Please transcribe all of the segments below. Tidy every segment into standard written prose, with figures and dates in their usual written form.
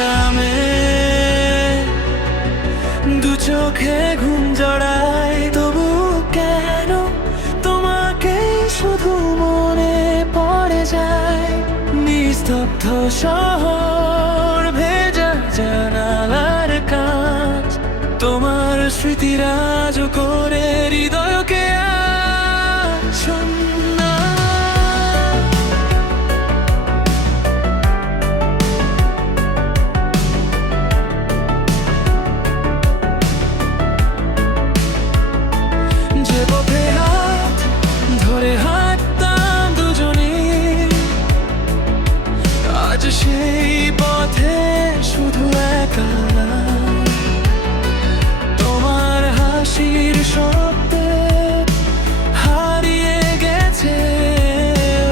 নামে দু চোখে ঘুম জড়ায়, তবু কেন তোমাকে শুধু মনে পড়ে যায়। নিস্তব্ধ শহর, ভেজা জানালার কাঁচ, তোমার স্মৃতিরাজ করে হৃদয়কে আচ্ছন্ন। যে পথে হাত ধরে হাঁটতাম দুজনে, আজ সেই পথে শুধু একা। তোমার হাসির শব্দে হারিয়ে গেছে,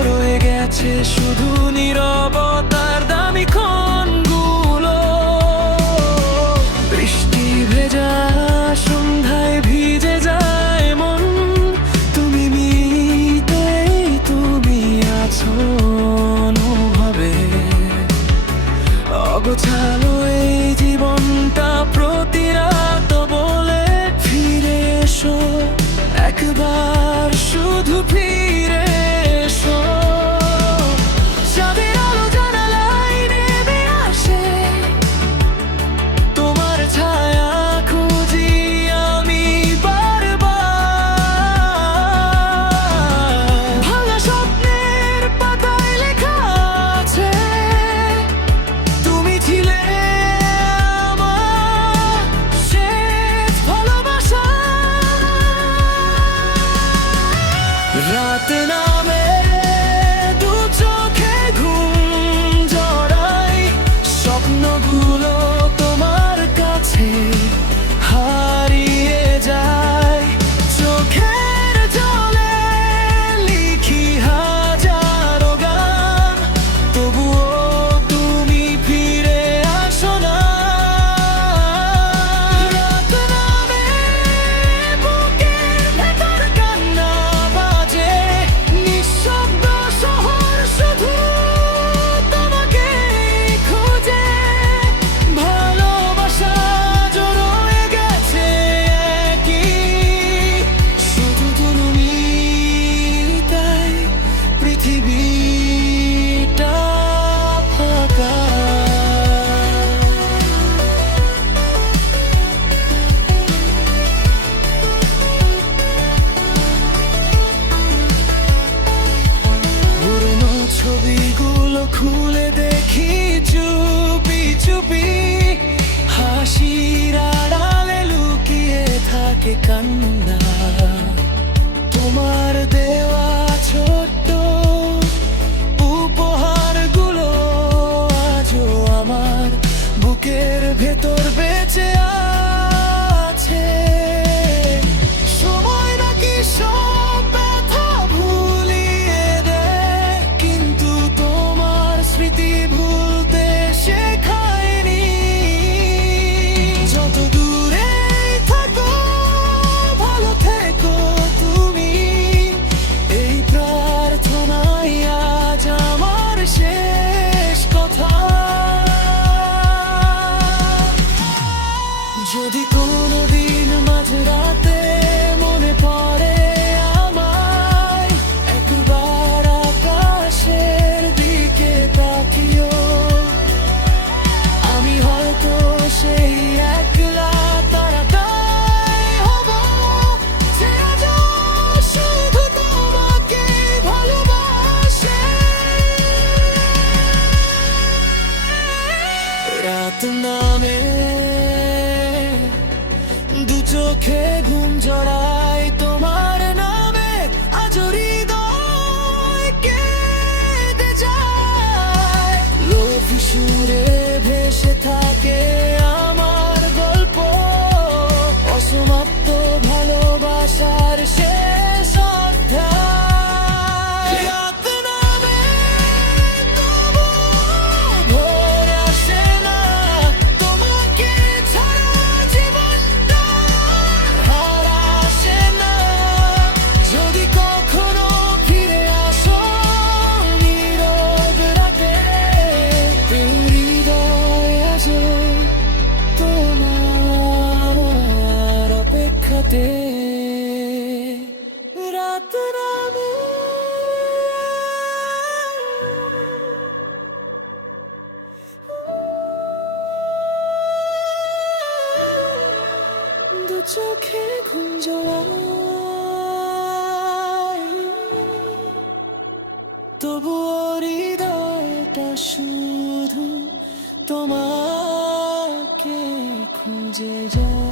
রয়ে গেছে শুধু নীরবতার দামি ক্ষণগুলো। বৃষ্টি ভেজা সন্ধ্যায় ভিজে যায় মন, তুমি মিতেই তুমি আছো অনুভবে। অগোছালো এই জীবনটা প্রতি রাত বলে, ফিরে এসো একবার, শুধু ফিরে এসো। চাঁদের আলো জানালায় নেমে আসে, তোমার ছায়া খুঁজি আমি বারবার। ভাঙা স্বপ্নের পাতায় লেখা আছে, তুমি ছিলে আমার শেষ ভালোবাসা। রাত নামে দু চোখে ঘুম জড়াই, স্বপ্নগুলো তোমার কাছে হারিয়ে যায়। চোখের জলে লিখি হাজারো গান, তবুও তুমি ফিরে আসো না। রাত নামে বুকের ভেতর কান্না বাজে, নিঃশব্দ শহর শুধু তোমাকে খুঁজে। ভালোবাসা জড়িয়ে গেছে একই, শুধু তুমি, তাই পৃথিবীটা ফাঁকা। পুরনো ছবিগুলো খুলে দেখি চুপি চুপি, হাসির আড়ালে লুকিয়ে থাকে কান্না। তোমার দেওয়া ছোট্ট উপহারগুলো আজও আমার বুকের ভেতর বেঁচে আছে। সময় নাকি সব ব্যথা ভুলিয়ে দেয়, কিন্তু তোমার স্মৃতি ভুলতে শেখায়নি। যত দূরেই থাকো ভালো থেকো তুমি, এই প্রার্থনাই আজ আমার শেষ কথা। যদি কোনোদিন মাঝরাতে মনে পড়ে আমায়, একবার আকাশের দিকে তাকিও। আমি হয়তো সেই একলা তারাটাই হব, যে আজও শুধু তোমাকে ভালোবাসে। রাত নামে দু চোখে ঘুম জড়ায়, তোমার নামে আজ হৃদয় কেঁদে যায়। লোভ সুরে ভেসে থাকে আমার গল্প, অসমাপ্ত ভালোবাসার শেষ অধ্যায়। রাত নামে তবু ভোর আসে না, তোমাকে ছাড়া জীবনটা হারা রাতে রাত নামে দু চোখে ঘুম জড়ায়, তবুও হৃদয়টা শুধু তোমাকে খুঁজে যায়।